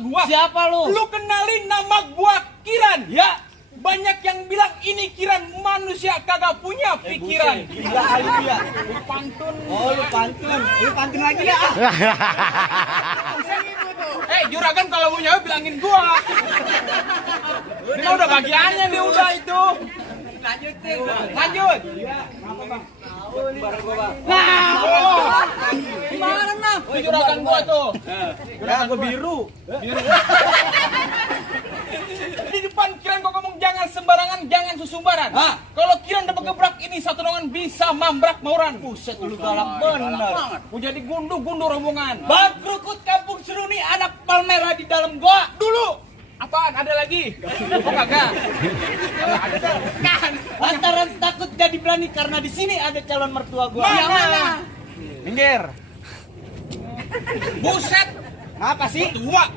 gua. Siapa lu? Lu kenalin nama gua Kiran. Ya. Banyak yang bilang ini Kiran manusia kagak punya pikiran. Gila kali dia. Lu pantun. Oh, lu pantun. Lu pantun lagi ya. Juragan kalau mau nyawa bilangin gua. Ini udah bagiannya nih udah itu. Lanjut. Nah, gimana nah? Juragan gua tuh. Ya, gua biru. Di depan Kiran kok ngomong jangan sembarangan, jangan susumbaran. Hah? Kalau Kiran dapat gebrak ini satu dongan bisa mambrak mauran. Buset, lu galak bener. Mau jadi gundu-gundu rombongan. Bang Krukut kampung Seruni anak palmera di dalam gua. Dulu. Apaan? Ada lagi? Oh kagak. Kan. Lantaran takut jadi berani karena di sini ada calon mertua gua. Yang mana? Minggir. Buset. Apa sih? Tua.